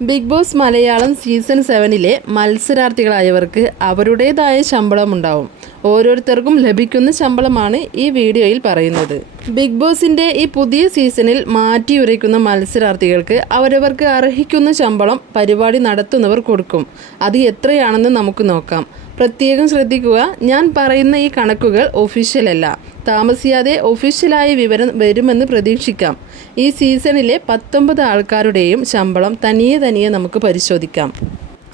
Big boss Malayalam season സെവനിലെ മത്സരാർത്ഥികളായവർക്ക് അവരുടേതായ ശമ്പളമുണ്ടാവും. ഓരോരുത്തർക്കും ലഭിക്കുന്ന ശമ്പളമാണ് ഈ വീഡിയോയിൽ പറയുന്നത്. ബിഗ് ബോസിന്റെ ഈ പുതിയ സീസണിൽ മാറ്റിയുരയ്ക്കുന്ന മത്സരാർത്ഥികൾക്ക് അവരവർക്ക് അർഹിക്കുന്ന ശമ്പളം പരിപാടി നടത്തുന്നവർ കൊടുക്കും. അത് എത്രയാണെന്ന് നമുക്ക് നോക്കാം. പ്രത്യേകം ശ്രദ്ധിക്കുക ഞാൻ പറയുന്ന ഈ കണക്കുകൾ ഒഫീഷ്യലല്ല താമസിയാതെ ഒഫീഷ്യലായ വിവരം വരുമെന്ന് പ്രതീക്ഷിക്കാം. ഈ സീസണിലെ പത്തൊമ്പത് ആൾക്കാരുടെയും ശമ്പളം തനിയെ തനിയെ നമുക്ക് പരിശോധിക്കാം.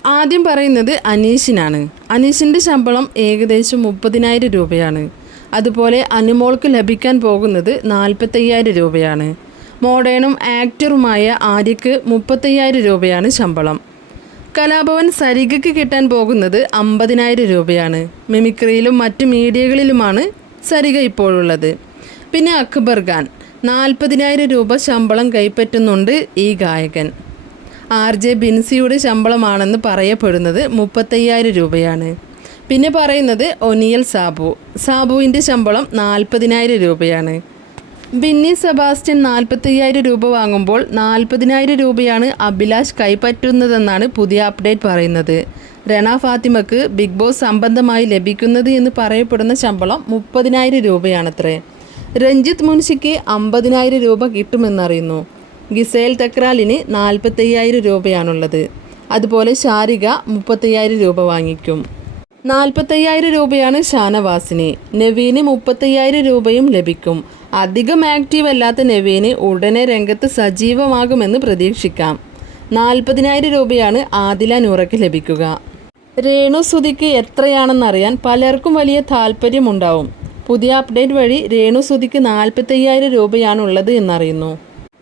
ആദ്യം പറയുന്നത് അനീഷിനാണ്. അനീഷിന്റെ ശമ്പളം ഏകദേശം മുപ്പതിനായിരം രൂപയാണ്. അതുപോലെ അനുമോൾക്ക് ലഭിക്കാൻ പോകുന്നത് നാൽപ്പത്തയ്യായിരം രൂപയാണ്. മോഡേണും ആക്ടറുമായ ആര്യക്ക് മുപ്പത്തയ്യായിരം രൂപയാണ് ശമ്പളം. കലാഭവൻ സരികയ്ക്ക് കിട്ടാൻ പോകുന്നത് അമ്പതിനായിരം രൂപയാണ്. മിമിക്രിയിലും മറ്റ് മീഡിയകളിലുമാണ് സരിക ഇപ്പോഴുള്ളത്. പിന്നെ അക്ബർ ഖാൻ നാൽപ്പതിനായിരം രൂപ ശമ്പളം കൈപ്പറ്റുന്നുണ്ട് ഈ ഗായകൻ. ആർ ജെ ബിൻസിയുടെ ശമ്പളമാണെന്ന് പറയപ്പെടുന്നത് മുപ്പത്തയ്യായിരം രൂപയാണ്. പിന്നെ പറയുന്നത് ഒനിയൽ സാബു. സാബുവിന്റെ ശമ്പളം നാൽപ്പതിനായിരം രൂപയാണ്. ബിന്നി സെബാസ്റ്റ്യൻ നാൽപ്പത്തയ്യായിരം രൂപ വാങ്ങുമ്പോൾ നാൽപ്പതിനായിരം രൂപയാണ് അഭിലാഷ് കൈപ്പറ്റുന്നതെന്നാണ് പുതിയ അപ്ഡേറ്റ് പറയുന്നത്. രണ ഫാത്തിമക്ക് ബിഗ് ബോസ് സംബന്ധമായി ലഭിക്കുന്നത് എന്ന് പറയപ്പെടുന്ന ശമ്പളം മുപ്പതിനായിരം രൂപയാണത്രേ. രഞ്ജിത്ത് മുൻഷിക്ക് അമ്പതിനായിരം രൂപ കിട്ടുമെന്നറിയുന്നു. ഗിസേൽ തക്രാലിന് നാൽപ്പത്തയ്യായിരം രൂപയാണുള്ളത്. അതുപോലെ ശാരിക മുപ്പത്തയ്യായിരം രൂപ വാങ്ങിക്കും. നാൽപ്പത്തയ്യായിരം രൂപയാണ് ഷാനവാസിന്. നവീന് മുപ്പത്തയ്യായിരം രൂപയും ലഭിക്കും. അധികം ആക്റ്റീവ് അല്ലാത്ത നവീന് ഉടനെ രംഗത്ത് സജീവമാകുമെന്ന് പ്രതീക്ഷിക്കാം. നാൽപ്പതിനായിരം രൂപയാണ് ആദില നൂറയ്ക്ക് ലഭിക്കുക. രേണു സുതിക്ക് എത്രയാണെന്നറിയാൻ പലർക്കും വലിയ താല്പര്യമുണ്ടാവും പുതിയ അപ്ഡേറ്റ് വഴി രേണു സുതിക്ക് നാൽപ്പത്തയ്യായിരം രൂപയാണുള്ളത് എന്നറിയുന്നു.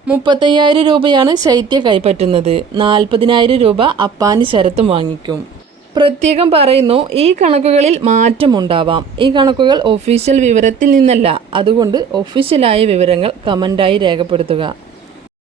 മുപ്പത്തയ്യായിരം രൂപയാണ് ശൈത്യ കൈപ്പറ്റുന്നത്. നാൽപ്പതിനായിരം രൂപ അപ്പാനി ശരത്തും വാങ്ങിക്കും. പ്രത്യേകം പറയുന്നു ഈ കണക്കുകളിൽ മാറ്റമുണ്ടാവാം ഈ കണക്കുകൾ ഒഫീഷ്യൽ വിവരത്തിൽ നിന്നല്ല. അതുകൊണ്ട് ഒഫീഷ്യലായ വിവരങ്ങൾ കമന്റായി രേഖപ്പെടുത്തുക.